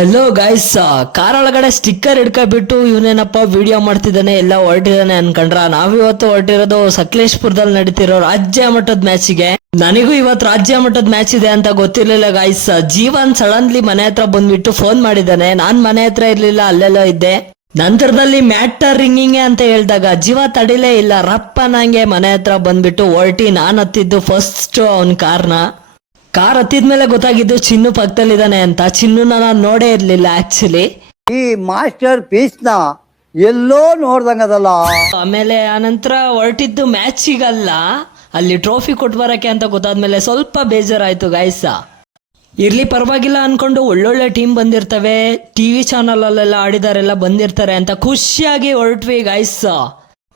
Hello guys, car ಒಳಗಡೆ sticker ಹಿಡ್ಕೊಬಿಟ್ಟು ಇವನೇನಪ್ಪ video ಮಾಡ್ತಿದ್ದಾನೆ, ಎಲ್ಲ ಹೊರಟಿದ್ದಾನೆ ಅನ್ಕೊಂಡ್ರ. ನಾವಿವತ್ತು ಹೊರಟಿರೋದು ಸಕಲೇಶ್ಪುರದಲ್ಲಿ ನಡೀತಿರೋ ರಾಜ್ಯ ಮಟ್ಟದ ಮ್ಯಾಚಿಗೆ. ನನಗೂ ಇವತ್ತು ರಾಜ್ಯ ಮಟ್ಟದ ಮ್ಯಾಚ್ ಇದೆ ಅಂತ ಗೊತ್ತಿರ್ಲಿಲ್ಲ ಗೈಸ್. ಜೀವನ್ ಸಡನ್ಲಿ ಮನೆ ಹತ್ರ ಬಂದ್ಬಿಟ್ಟು ಫೋನ್ ಮಾಡಿದ್ದಾನೆ. ನಾನ್ ಮನೆ ಹತ್ರ ಇರ್ಲಿಲ್ಲ, ಅಲ್ಲೆಲ್ಲೋ ಇದ್ದೆ. ನಂತರದಲ್ಲಿ ಮ್ಯಾಟರ್ ರಿಂಗಿಂಗ್ ಅಂತ ಹೇಳ್ದಾಗ ಜೀವ ತಡಿಲೇ ಇಲ್ಲ, ರಪ್ಪ ನಂಗೆ ಮನೆ ಹತ್ರ ಬಂದ್ಬಿಟ್ಟು ಹೊರಟಿ. ನಾನ್ ಹತ್ತಿದ್ದು ಫಸ್ಟ್ ಅವನ್ ಕಾರ್ ಹತ್ತಿದ್ಮೇಲೆ ಗೊತ್ತಾಗಿದ್ದು ಚಿನ್ನು ಪಕ್ಕದಲ್ಲಿದ್ದಾನೆ ಅಂತ. ಚಿನ್ನುನ ನಾನು ನೋಡೇ ಇರ್ಲಿಲ್ಲ ಆಕ್ಚುಲಿ. ಈ ಮಾಸ್ಟರ್ ಪೀಸ್ ನ ಎಲ್ಲೋ ನೋಡ್ದಂಗದಲ್ಲ. ಆಮೇಲೆ ಆನಂತರ ಹೊರಟಿದ್ದು ಮ್ಯಾಚಿಗಲ್ಲ, ಅಲ್ಲಿ ಟ್ರೋಫಿ ಕೊಟ್ಟು ಬರಕ್ಕೆ ಅಂತ ಗೊತ್ತಾದ್ಮೇಲೆ ಸ್ವಲ್ಪ ಬೇಜಾರಾಯ್ತು ಗೈಸ. ಇರ್ಲಿ ಪರವಾಗಿಲ್ಲ ಅನ್ಕೊಂಡು ಒಳ್ಳೊಳ್ಳೆ ಟೀಮ್ ಬಂದಿರ್ತವೆ, ಟಿವಿ ಚಾನಲ್ ಅಲ್ಲೆಲ್ಲ ಆಡಿದಾರೆಲ್ಲ ಬಂದಿರ್ತಾರೆ ಅಂತ ಖುಷಿಯಾಗಿ ಹೊರಟ್ವಿ ಗೈಸ್.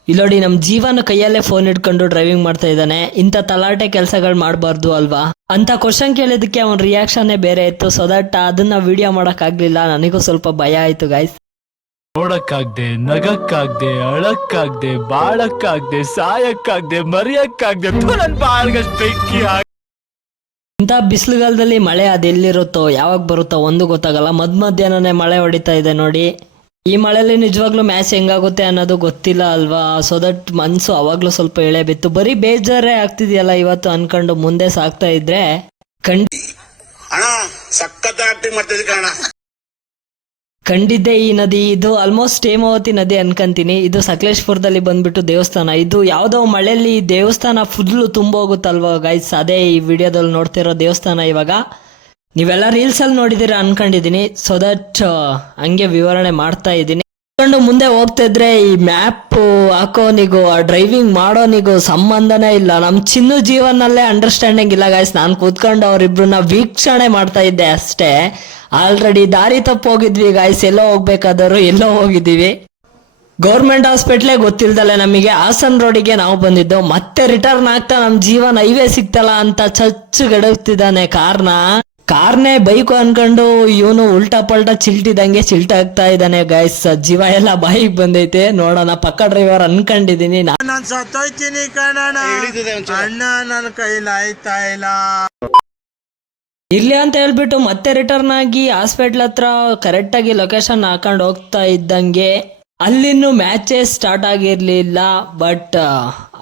ಇಲ್ಲೋಡಿ ನಮ್ ಜೀವನ ಕೈಯಲ್ಲೇ ಫೋನ್ ಇಟ್ಕೊಂಡು ಡ್ರೈವಿಂಗ್ ಮಾಡ್ತಾ ಇದ್ದಾನೆ. ಇಂಥ ತಲಾಟೆ ಕೆಲಸಗಳು ಮಾಡಬಾರ್ದು ಅಲ್ವಾ ಅಂತ ಕ್ವಶನ್ ಕೇಳಿದಕ್ಕೆ ಅವನ ರಿಯಾಕ್ಷನ್ನೇ ಬೇರೆ ಇತ್ತು. ಸೊ ದಟ್ ಅದನ್ನ ವಿಡಿಯೋ ಮಾಡಕ್ ಆಗ್ಲಿಲ್ಲ. ನನಗೂ ಸ್ವಲ್ಪ ಭಯ ಆಯ್ತು ಗೈಸ್. ನೋಡಕ್ಕಾಗ್ದೆ, ನಗಕ್ಕಾಗ್ದೆ, ಅಳಕ್ಕಾಗ್ದೆ, ಬಾಳಕ್ಕಾಗ್ದೆ, ಸಾಯಕ್ಕಾಗ್ದೆ, ಮರಿಯಕ್ಕಾಗ್ದೆ, ನನ್ ಬಾಳ್ಗಷ್ಟು ಬೆಂಕಿ ಇಂಥ ಬಿಸಿಲುಗಾಲದಲ್ಲಿ ಮಳೆ ಅದೆಲ್ಲಿರುತ್ತೋ ಯಾವಾಗ ಬರುತ್ತೋ ಒಂದು ಗೊತ್ತಾಗಲ್ಲ. ಮಧ್ಯಾಹ್ನನೇ ಮಳೆ ಹೊಡಿತಾ ಇದೆ ನೋಡಿ. ಈ ಮಳೆಯಲ್ಲಿ ನಿಜವಾಗ್ಲೂ ಮ್ಯಾಚ್ ಹೆಂಗಾಗುತ್ತೆ ಅನ್ನೋದು ಗೊತ್ತಿಲ್ಲ ಅಲ್ವಾ. ಸೊ ದಟ್ ಮನ್ಸು ಅವಾಗ್ಲೂ ಸ್ವಲ್ಪ ಎಳೆ ಬಿತ್ತು. ಬರೀ ಬೇಜಾರೇ ಆಗ್ತಿದೆಯಲ್ಲ ಇವತ್ತು ಅನ್ಕೊಂಡು ಮುಂದೆ ಸಾಕ್ತಾ ಇದ್ರೆ ಕಂಡಿದ್ದೆ ಈ ನದಿ. ಇದು ಆಲ್ಮೋಸ್ಟ್ ಹೇಮಾವತಿ ನದಿ ಅನ್ಕಂತೀನಿ. ಇದು ಸಕಲೇಶ್ಪುರದಲ್ಲಿ ಬಂದ್ಬಿಟ್ಟು ದೇವಸ್ಥಾನ. ಇದು ಯಾವ್ದೋ ಮಳೆಯಲ್ಲಿ ದೇವಸ್ಥಾನ ಫುಲ್ ತುಂಬೋಗುತ್ತಲ್ವಾ ಗೈಸ್, ಅದೇ ಈ ವಿಡಿಯೋದಲ್ಲಿ ನೋಡ್ತಿರೋ ದೇವಸ್ಥಾನ. ಇವಾಗ ನೀವೆಲ್ಲ ರೀಲ್ಸ್ ಅಲ್ಲಿ ನೋಡಿದಿರ ಅನ್ಕೊಂಡಿದೀನಿ. ಸೊ ದಟ್ ಹಂಗೆ ವಿವರಣೆ ಮಾಡ್ತಾ ಇದ್ದೀನಿ. ಮುಂದೆ ಹೋಗ್ತಾ ಇದ್ರೆ ಈ ಮ್ಯಾಪ್ ಹಾಕೋನಿಗೂ ಆ ಡ್ರೈವಿಂಗ್ ಮಾಡೋನಿಗೂ ಸಂಬಂಧನೇ ಇಲ್ಲ. ನಮ್ ಚಿನ್ನು ಜೀವನಲ್ಲೇ ಅಂಡರ್ಸ್ಟ್ಯಾಂಡಿಂಗ್ ಇಲ್ಲ ಗೈಸ್. ನಾನು ಕೂತ್ಕೊಂಡು ಅವ್ರಿಬ್ರನ್ನ ವೀಕ್ಷಣೆ ಮಾಡ್ತಾ ಇದ್ದೆ ಅಷ್ಟೇ. ಆಲ್ರೆಡಿ ದಾರಿ ತಪ್ಪು ಹೋಗಿದ್ವಿ ಗೈಸ್. ಎಲ್ಲೋ ಹೋಗ್ಬೇಕಾದ್ರು ಎಲ್ಲೋ ಹೋಗಿದ್ದೀವಿ. ಗೌರ್ಮೆಂಟ್ ಹಾಸ್ಪಿಟ್ಲೇ ಗೊತ್ತಿಲ್ದಲೆ ನಮಗೆ ಹಾಸನ್ ರೋಡಿಗೆ ನಾವು ಬಂದಿದ್ದು. ಮತ್ತೆ ರಿಟರ್ನ್ ಆಗ್ತಾ ನಮ್ ಜೀವನ ಹೈವೇ ಸಿಕ್ತಲ್ಲ ಅಂತ ಚಚ್ಚು ಗಡುತ್ತಿದ್ದಾನೆ ಕಾರ್ನೇ ಬೈಕು ಅನ್ಕೊಂಡು ಇವನು ಉಲ್ಟಾ ಪಲ್ಟಾ ಚಿಲ್ಟಿದಂಗೆ ಚಿಲ್ಟಾಗ್ತಾ ಇದ್ದಾನೆ ಗೈಸ್. ಜೀವ ಎಲ್ಲ ಬಾಯಿಗೆ ಬಂದೈತೆ. ನೋಡೋಣ, ಪಕ್ಕ ಡ್ರೈವರ್ ಅನ್ಕೊಂಡಿದೀನಿ. ನಾನು ಸತ್ತೋಯ್ತೀನಿ ಕಣಣ್ಣ, ಅಣ್ಣ ನನ್ನ ಕೈಲಾಯ್ತಾ ಇಲ್ಲ. ಇರ್ಲಿ ಅಂತ ಹೇಳ್ಬಿಟ್ಟು ಮತ್ತೆ ರಿಟರ್ನ್ ಆಗಿ ಹಾಸ್ಪಿಟ್ಲ್ ಹತ್ರ ಕರೆಕ್ಟ್ ಆಗಿ ಲೊಕೇಶನ್ ಹಾಕೊಂಡು ಹೋಗ್ತಾ ಇದ್ದಂಗೆ ಅಲ್ಲಿನ್ನೂ ಮ್ಯಾಚೇ ಸ್ಟಾರ್ಟ್ ಆಗಿರ್ಲಿಲ್ಲ. ಬಟ್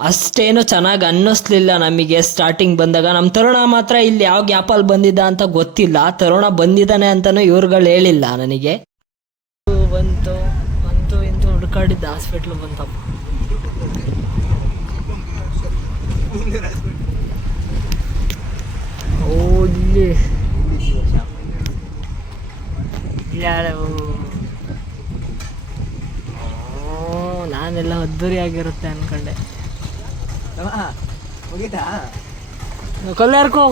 ಅಷ್ಟೇನು ಚೆನ್ನಾಗಿ ಅನ್ನಿಸ್ಲಿಲ್ಲ ನಮಗೆ ಸ್ಟಾರ್ಟಿಂಗ್ ಬಂದಾಗ. ನಮ್ಮ ತರುಣ ಮಾತ್ರ ಇಲ್ಲಿ ಯಾವ ಗ್ಯಾಪಲ್ಲಿ ಬಂದಿದ್ದ ಅಂತ ಗೊತ್ತಿಲ್ಲ. ತರುಣ ಬಂದಿದ್ದಾನೆ ಅಂತಾನು ಇವ್ರುಗಳು ಹೇಳಿಲ್ಲ ನನಗೆ. ಬಂತು ಇಂತು ಹುಡ್ಕಾಡಿದ್ದ ಹಾಸ್ಪಿಟ್ಲ್ ಬಂತಪ್ಪ. ಓ ಇಲ್ಲಿ ನಾನೆಲ್ಲ ಅದ್ದೂರಿ ಆಗಿರುತ್ತೆ ಅನ್ಕೊಂಡೆ. ಕೊಲ್ಲಾರ್ಕೋ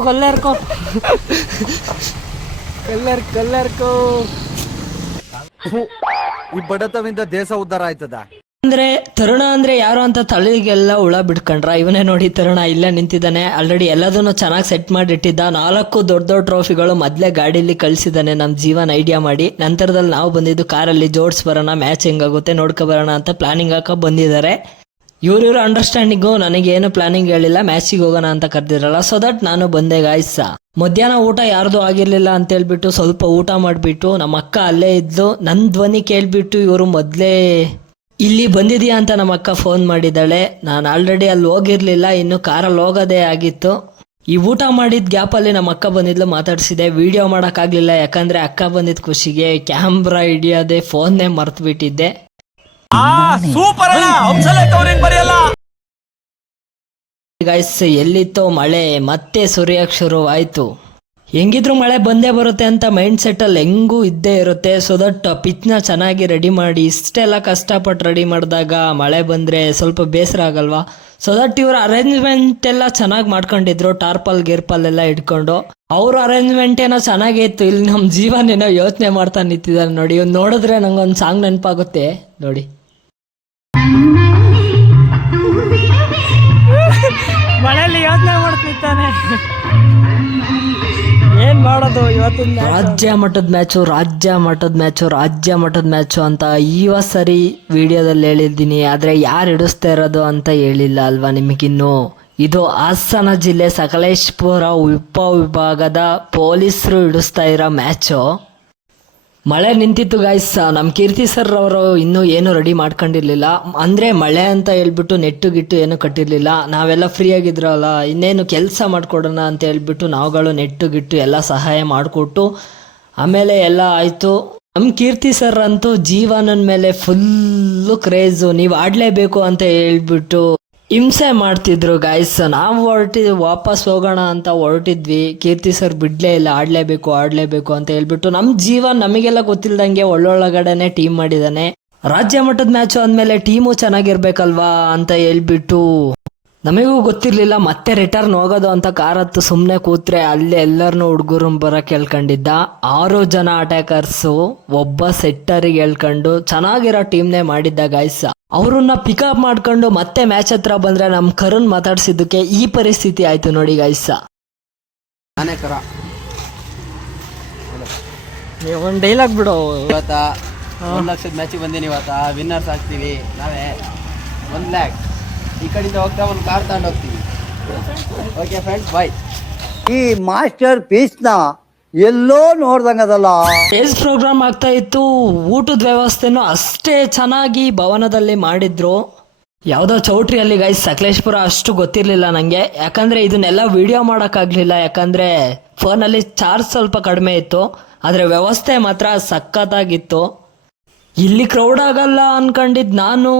ಈ ಬಡತವಿಂದ ದೇಶ ಉದ್ಧಾರ ಆಯ್ತದ. ಅಂದ್ರೆ ತರುಣ ಅಂದ್ರೆ ಯಾರು ಅಂತ ತಲೆಗೆಲ್ಲ ಹುಳ ಬಿಟ್ಕೊಂಡ್ರ. ಇವನೇ ನೋಡಿ ತರುಣ ಇಲ್ಲೇ ನಿಂತಿದ್ದಾನೆ. ಆಲ್ರೆಡಿ ಎಲ್ಲದನ್ನು ಚೆನ್ನಾಗಿ ಸೆಟ್ ಮಾಡಿ ಇಟ್ಟಿದ್ದ. 4 ದೊಡ್ಡ ಟ್ರೋಫಿಗಳು ಮೊದ್ಲೇ ಗಾಡಿಯಲ್ಲಿ ಕಳ್ಸಿದ್ದಾನೆ ನಮ್ ಜೀವನ್ ಐಡಿಯಾ ಮಾಡಿ. ನಂತರದಲ್ಲಿ ನಾವು ಬಂದಿದ್ದು ಕಾರಲ್ಲಿ ಜೋಡ್ಸ್ ಬರೋಣ, ಮ್ಯಾಚ್ ಹೆಂಗಾಗುತ್ತೆ ನೋಡ್ಕೊ ಬರೋಣ ಅಂತ ಪ್ಲಾನಿಂಗ್ ಹಾಕ ಬಂದಿದ್ದಾರೆ. ಇವ್ರ ಅಂಡರ್ಸ್ಟ್ಯಾಂಡಿಂಗು ನನಗೇನು ಪ್ಲಾನಿಂಗ್ ಹೇಳಿಲ್ಲ, ಮ್ಯಾಚಿಗೆ ಹೋಗೋಣ ಅಂತ ಕರೆದಿರಲ್ಲ. ಸೊ ದಟ್ ನಾನು ಬಂದೆ ಗಾಯ್ಸ. ಮಧ್ಯಾಹ್ನ ಊಟ ಯಾರ್ದು ಆಗಿರ್ಲಿಲ್ಲ ಅಂತ ಹೇಳ್ಬಿಟ್ಟು ಸ್ವಲ್ಪ ಊಟ ಮಾಡ್ಬಿಟ್ಟು ನಮ್ಮ ಅಕ್ಕ ಅಲ್ಲೇ ಇದ್ಲು. ನನ್ ಧ್ವನಿ ಕೇಳ್ಬಿಟ್ಟು ಇವರು ಮೊದ್ಲೇ ಇಲ್ಲಿ ಬಂದಿದ್ಯಾ ಅಂತ ನಮ್ಮ ಅಕ್ಕ ಫೋನ್ ಮಾಡಿದ್ದಾಳೆ. ನಾನು ಆಲ್ರೆಡಿ ಅಲ್ಲಿ ಹೋಗಿರ್ಲಿಲ್ಲ, ಇನ್ನು ಕಾರಲ್ಲಿ ಹೋಗೋದೇ ಆಗಿತ್ತು. ಈ ಊಟ ಮಾಡಿದ ಗ್ಯಾಪಲ್ಲಿ ನಮ್ಮ ಅಕ್ಕ ಬಂದಿದ್ಲು, ಮಾತಾಡ್ಸಿದೆ. ವಿಡಿಯೋ ಮಾಡೋಕ್ಕಾಗಲಿಲ್ಲ, ಯಾಕಂದ್ರೆ ಅಕ್ಕ ಬಂದಿದ್ದ ಖುಷಿಗೆ ಕ್ಯಾಮ್ರಾ ಹಿಡಿಯೋದೆ ಫೋನ್ನೇ ಮರ್ತು ಬಿಟ್ಟಿದ್ದೆ. ಗೈಸ್, ಎಲ್ಲಿತ್ತೋ ಮಳೆ ಮತ್ತೆ ಸುರಿಯಕ್ಕೆ ಶುರು ಆಯ್ತು. ಹೆಂಗಿದ್ರು ಮಳೆ ಬಂದೇ ಬರುತ್ತೆ ಅಂತ ಮೈಂಡ್ ಸೆಟ್ ಅಲ್ಲಿ ಹೆಂಗೂ ಇದ್ದೇ ಇರುತ್ತೆ. ಸೊ ದಟ್ ಪಿಚ್ನ ಚೆನ್ನಾಗಿ ರೆಡಿ ಮಾಡಿ ಇಷ್ಟೆಲ್ಲ ಕಷ್ಟಪಟ್ಟು ರೆಡಿ ಮಾಡಿದಾಗ ಮಳೆ ಬಂದ್ರೆ ಸ್ವಲ್ಪ ಬೇಸರ ಆಗಲ್ವಾ. ಸೊ ದಟ್ ಇವ್ರ ಅರೇಂಜ್ಮೆಂಟ್ ಎಲ್ಲ ಚೆನ್ನಾಗಿ ಮಾಡ್ಕೊಂಡಿದ್ರು. ಟಾರ್ಪಲ್ ಗಿರ್ಪಲ್ ಎಲ್ಲ ಇಟ್ಕೊಂಡು ಅವ್ರ ಅರೇಂಜ್ಮೆಂಟ್ ಏನೋ ಚೆನ್ನಾಗೇ ಇತ್ತು. ಇಲ್ಲಿ ನಮ್ ಜೀವನ ಏನೋ ಯೋಚನೆ ಮಾಡ್ತಾ ನಿಂತಿದ್ದಾನೆ ನೋಡಿ. ಇವ್ನು ನೋಡಿದ್ರೆ ನಂಗೊಂದು ಸಾಂಗ್ ನೆನಪಾಗುತ್ತೆ ನೋಡಿ. ಮಳೆಯಲ್ಲಿ ಯೋಚನೆ ಮಾಡ್ತಿರ್ತಾನೆ, ಏನ್ ಮಾಡೋದು ಇವತ್ತಿನ ರಾಜ್ಯ ಮಟ್ಟದ ಮ್ಯಾಚು ಅಂತ ಈವ ಸರಿ ವಿಡಿಯೋದಲ್ಲಿ ಹೇಳಿದ್ದೀನಿ. ಆದ್ರೆ ಯಾರು ಹಿಡಿಸ್ತಾ ಇರೋದು ಅಂತ ಹೇಳಿಲ್ಲ ಅಲ್ವಾ ನಿಮಗಿನ್ನು. ಇದು ಹಾಸನ ಜಿಲ್ಲೆ ಸಕಲೇಶ್ಪುರ ಉಪ ವಿಭಾಗದ ಪೊಲೀಸರು ಹಿಡಿಸ್ತಾ ಇರೋ ಮ್ಯಾಚು. ಮಳೆ ನಿಂತಿತ್ತು ಗಾಯ್ಸ್. ನಮ್ಮ ಕೀರ್ತಿ ಸರ್ ಅವರು ಇನ್ನೂ ಏನು ರೆಡಿ ಮಾಡ್ಕೊಂಡಿರ್ಲಿಲ್ಲ. ಅಂದರೆ ಮಳೆ ಅಂತ ಹೇಳ್ಬಿಟ್ಟು ನೆಟ್ಟು ಗಿಟ್ಟು ಏನು ಕಟ್ಟಿರಲಿಲ್ಲ. ನಾವೆಲ್ಲ ಫ್ರೀ ಆಗಿದ್ರಲ್ಲ, ಇನ್ನೇನು ಕೆಲಸ ಮಾಡಿಕೊಡೋಣ ಅಂತ ಹೇಳ್ಬಿಟ್ಟು ನಾವುಗಳು ನೆಟ್ಟು ಗಿಟ್ಟು ಎಲ್ಲ ಸಹಾಯ ಮಾಡಿಕೊಟ್ಟು ಆಮೇಲೆ ಎಲ್ಲ ಆಯಿತು. ನಮ್ಮ ಕೀರ್ತಿ ಸರ್ ಅಂತೂ ಜೀವನದ ಮೇಲೆ ಫುಲ್ಲು ಕ್ರೇಜು. ನೀವು ಆಡಲೇಬೇಕು ಅಂತ ಹೇಳ್ಬಿಟ್ಟು ಹಿಂಸೆ ಮಾಡ್ತಿದ್ರು ಗಾಯ್ಸ್. ನಾವು ವಾಪಸ್ ಹೋಗೋಣ ಅಂತ ಹೊರಟಿದ್ವಿ. ಕೀರ್ತಿ ಸರ್ ಬಿಡಲೇ ಇಲ್ಲ, ಆಡಲೇಬೇಕು ಅಂತ ಹೇಳ್ಬಿಟ್ಟು. ನಮ್ಮ ಜೀವನ ನಮಗೆಲ್ಲ ಗೊತ್ತಿಲ್ದಂಗೆ ಒಳ್ಳೊಳಗಡೆನೆ ಟೀಮ್ ಮಾಡಿದ್ದಾನೆ. ರಾಜ್ಯ ಮಟ್ಟದ ಮ್ಯಾಚು ಅಂದಮೇಲೆ ಟೀಮು ಚೆನ್ನಾಗಿರ್ಬೇಕಲ್ವಾ ಅಂತ ಹೇಳ್ಬಿಟ್ಟು ನಮಗೂ ಗೊತ್ತಿರಲಿಲ್ಲ. ಮತ್ತೆ ರಿಟರ್ನ್ ಹೋಗೋದು ಅಂತ ಕಾರ್ ಹತ್ತು ಸುಮ್ಮನೆ ಕೂತ್ರೆ ಅಲ್ಲಿ ಎಲ್ಲರನ್ನೂ ಹುಡುಗರು ಬರೋಕೆ ಹೇಳ್ಕೊಂಡಿದ್ದ. 6 ಜನ ಅಟ್ಯಾಕರ್ಸು ಒಬ್ಬ ಸೆಟ್ಟರಿಗೆ ಹೇಳ್ಕೊಂಡು ಚೆನ್ನಾಗಿರೋ ಟೀಮ್ನೇ ಮಾಡಿದ್ದ ಗಾಯ್ಸ್. ಅವ್ರನ್ನ ಪಿಕಪ್ ಮಾಡ್ಕೊಂಡು ಮತ್ತೆ ಮ್ಯಾಚ್ ಹತ್ರ ಬಂದ್ರೆ ನಮ್ಮ ಕರುಣ್ ಮಾತಾಡ್ಸಿದ್ದಕ್ಕೆ ಈ ಪರಿಸ್ಥಿತಿ ಆಯ್ತು ನೋಡಿ ಗಾಯ್ಸ್. ನಾನೇ ಕರ ಒಂದು ಡೈಲಾಗ್ ಬಿಡು. ಇವತ್ತ 1 ಲಕ್ಷದ ಮ್ಯಾಚಿಗೆ ಬಂದೀನಿ. ಇವತ್ತ ವಿನ್ನರ್ಸ್ ಆಗ್ತೀವಿ ನಾವೇ. 1 ಲ್ಯಾಕ್ ಈ ಕಡೆಯಿಂದ ಹೋಗ್ತಾ ಒಂದು ಕಾರ್ ತಗೊಂಡು ಹೋಗ್ತೀವಿ. ಓಕೆ ಫ್ರೆಂಡ್ಸ್, ಬಾಯ್. ಈ ಮಾಸ್ಟರ್ ಪೀಸ್ನ ಎಲ್ಲೋ ನೋಡ್ದಂಗದಲ್ಲ. ಸ್ಟೇಜ್ ಪ್ರೋಗ್ರಾಮ್ ಆಗ್ತಾ ಇತ್ತು. ಊಟದ ವ್ಯವಸ್ಥೆನೂ ಅಷ್ಟೇ ಚೆನ್ನಾಗಿ ಭವನದಲ್ಲಿ ಮಾಡಿದ್ರು. ಯಾವುದೋ ಚೌಟ್ರಿಯಲ್ಲಿ ಗೈಸ್, ಸಕಲೇಶ್ಪುರ ಅಷ್ಟು ಗೊತ್ತಿರಲಿಲ್ಲ ನನಗೆ. ಯಾಕಂದರೆ ಇದನ್ನೆಲ್ಲ ವಿಡಿಯೋ ಮಾಡೋಕ್ಕಾಗಲಿಲ್ಲ, ಯಾಕಂದರೆ ಫೋನಲ್ಲಿ ಚಾರ್ಜ್ ಸ್ವಲ್ಪ ಕಡಿಮೆ ಇತ್ತು. ಆದರೆ ವ್ಯವಸ್ಥೆ ಮಾತ್ರ ಸಖತ್ತಾಗಿತ್ತು. ಇಲ್ಲಿ ಕ್ರೌಡ್ ಆಗಲ್ಲ ಅನ್ಕೊಂಡಿದ್ದು ನಾನು.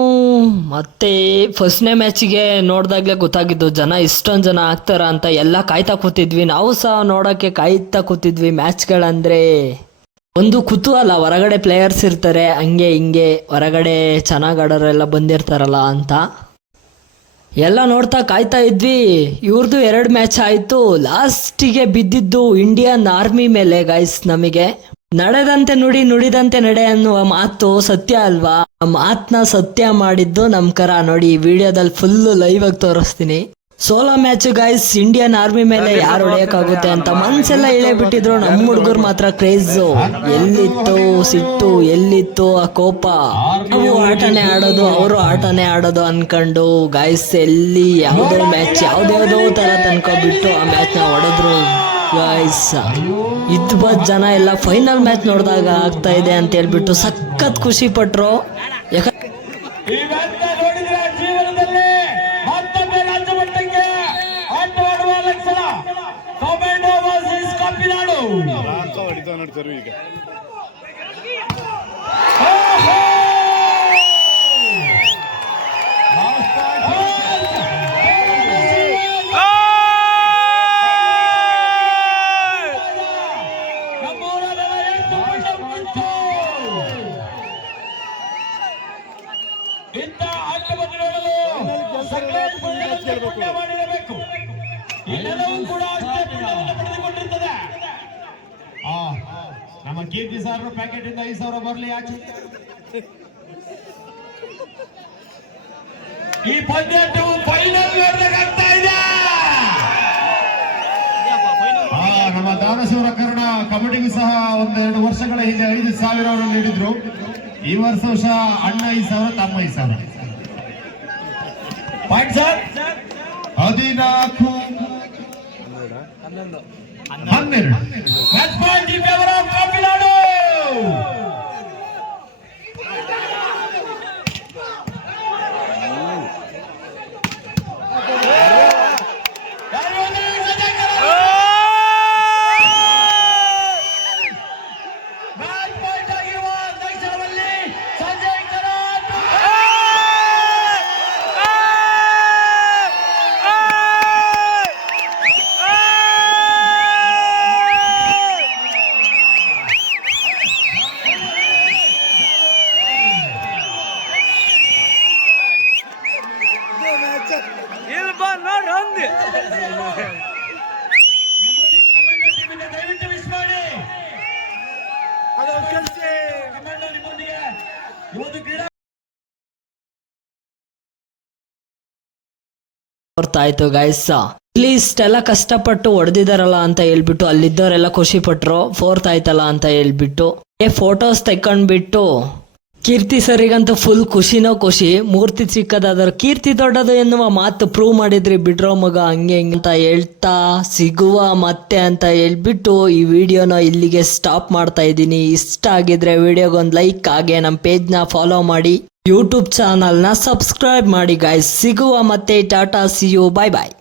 ಮತ್ತೆ ಫಸ್ಟ್ನೇ ಮ್ಯಾಚಿಗೆ ನೋಡಿದಾಗಲೇ ಗೊತ್ತಾಗಿದ್ದು ಜನ ಇಷ್ಟೊಂದು ಜನ ಆಗ್ತಾರ ಅಂತ. ಎಲ್ಲ ಕಾಯ್ತಾ ಕೂತಿದ್ವಿ, ನಾವು ಸಹ ನೋಡೋಕ್ಕೆ ಕಾಯ್ತಾ ಕೂತಿದ್ವಿ. ಮ್ಯಾಚ್ಗಳಂದರೆ ಒಂದು ಕುತೂಹಲ. ಹೊರಗಡೆ ಪ್ಲೇಯರ್ಸ್ ಇರ್ತಾರೆ, ಹಂಗೆ ಹಿಂಗೆ ಹೊರಗಡೆ ಚೆನ್ನಾಗಿ ಆಡೋರೆಲ್ಲ ಬಂದಿರ್ತಾರಲ್ಲ ಅಂತ ಎಲ್ಲ ನೋಡ್ತಾ ಕಾಯ್ತಾ ಇದ್ವಿ. ಇವ್ರದ್ದು 2 ಮ್ಯಾಚ್ ಆಯಿತು. ಲಾಸ್ಟಿಗೆ ಬಿದ್ದಿದ್ದು ಇಂಡಿಯನ್ ಆರ್ಮಿ ಮೇಲೆ ಗಾಯ್ಸ್. ನಮಗೆ ನಡೆದಂತೆ ನುಡಿ, ನುಡಿದಂತೆ ನಡೆ ಅನ್ನುವ ಮಾತು ಸತ್ಯ ಅಲ್ವಾ? ಆ ಮಾತನ್ನ ಸತ್ಯ ಮಾಡಿದ್ದು ನಮ್ಮ ಕರ. ನೋಡಿ ಈ ವಿಡಿಯೋದಲ್ಲಿ ಫುಲ್ಲು ಲೈವ್ ಆಗಿ ತೋರಿಸ್ತೀನಿ. Solo match guys. Indian army ಮೇಲೆ ಯಾರು ಹೊಡೆಯೋಕ್ಕಾಗುತ್ತೆ ಅಂತ ಮನ್ಸೆಲ್ಲ ಇಳೇ ಬಿಟ್ಟಿದ್ರು. ನಮ್ಮ ಹುಡುಗರು ಮಾತ್ರ ಕ್ರೇಜು. ಎಲ್ಲಿತ್ತು ಸಿಟ್ಟು, ಎಲ್ಲಿತ್ತು ಆ ಕೋಪ. ನಾವು ಆಟನೇ ಆಡೋದು, ಅವರು ಆಟನೇ ಆಡೋದು ಅನ್ಕೊಂಡು ಗಾಯ್ಸ್ ಎಲ್ಲಿ ಯಾವುದೋ ಮ್ಯಾಚ್ ಯಾವ್ದ್ಯಾವುದೋ ಥರ ತನ್ಕೊಬಿಟ್ಟು ಆ ಮ್ಯಾಚ್ನ ಹೊಡೆದ್ರು ಗಾಯ್ಸ್. ಇದ್ಬತ್ ಜನ ಎಲ್ಲ ಫೈನಲ್ ಮ್ಯಾಚ್ ನೋಡಿದಾಗ ಆಗ್ತಾ ಇದೆ ಅಂತ ಹೇಳ್ಬಿಟ್ಟು ಸಖತ್ ಖುಷಿ ಪಟ್ರು. ಜೀವನದಲ್ಲಿ ಮತ್ತೊಮ್ಮೆ ರಾಜ್ಯ ಮಟ್ಟಕ್ಕೆ ಆಟವಾಡುವ ಲಕ್ಷಣ ಟೊಮೆಟೊ ವರ್ಸಸ್ ಕಪಿನಾಡು. ಈಗ ಇಂಥ ಆಟವನ್ನು ನೋಡಲು ಮಾಡಿರಬೇಕು. ಎಲ್ಲವೂ ಕೂಡ ಅಷ್ಟೇ ಪುಣ್ಯವನ್ನು ಪಡೆದುಕೊಂಡಿರ್ತದೆ. ನಮ್ಮ ಕೀರ್ತಿ ಸರ್ ಪ್ಯಾಕೆಟ್ ಇಂದ 5,000 ಬರಲಿ ಆಚೆ. ಈ ಪಂದ್ಯಾಟವು ಫೈನಲ್ ಆಗ್ತಾ ಇದೆ. ನಮ್ಮ ದಾನಶೂರ ಕರ್ಣ ಕಮಿಟಿಗೂ ಸಹ 1-2 ವರ್ಷಗಳ ಹಿಂದೆ 5,000 ನೀಡಿದ್ರು. ಈ ವರ್ಷ ಅಣ್ಣ 5,000, ತಮ್ಮ 5,000. Point sir 14 12 match point in favour of Kapinadu. ದಯವಿಟ್ಟು ಮಿಸ್ ಮಾಡಿ. ಆಯ್ತು ಗಾಯ್ಸ್. ಇಲ್ಲಿ ಇಷ್ಟೆಲ್ಲ ಕಷ್ಟಪಟ್ಟು ಹೊಡೆದಿದಾರಲ್ಲ ಅಂತ ಹೇಳ್ಬಿಟ್ಟು ಅಲ್ಲಿದ್ದವರೆಲ್ಲ ಖುಷಿ ಪಟ್ರು. 4th ಆಯ್ತಲ್ಲ ಅಂತ ಹೇಳ್ಬಿಟ್ಟು ಫೋಟೋಸ್ ತೆಕ್ಕೊಂಡ್ಬಿಟ್ಟು ಕೀರ್ತಿ ಸರಿಗಂತೂ ಫುಲ್ ಖುಷಿನೋ ಖುಷಿ. ಮೂರ್ತಿ ಚಿಕ್ಕದಾದರೂ ಕೀರ್ತಿ ದೊಡ್ಡದು ಎನ್ನುವ ಮಾತು ಪ್ರೂವ್ ಮಾಡಿದ್ರಿ ಬಿಡ್ರೋ ಮಗ, ಹಂಗೆ ಹಿಂಗೆ ಅಂತ ಹೇಳ್ತಾ ಸಿಗುವ ಮತ್ತೆ ಅಂತ ಹೇಳ್ಬಿಟ್ಟು ಈ ವಿಡಿಯೋನ ಇಲ್ಲಿಗೆ ಸ್ಟಾಪ್ ಮಾಡ್ತಾ ಇದ್ದೀನಿ. ಇಷ್ಟ ಆಗಿದ್ರೆ ವಿಡಿಯೋಗೊಂದು ಲೈಕ್, ಹಾಗೆ ನಮ್ಮ ಪೇಜ್ನ ಫಾಲೋ ಮಾಡಿ, ಯೂಟ್ಯೂಬ್ ಚಾನಲ್ನ ಸಬ್ಸ್ಕ್ರೈಬ್ ಮಾಡಿ ಗಾಯ್ಸ್. ಸಿಗುವ ಮತ್ತೆ, tata, see you, bye bye.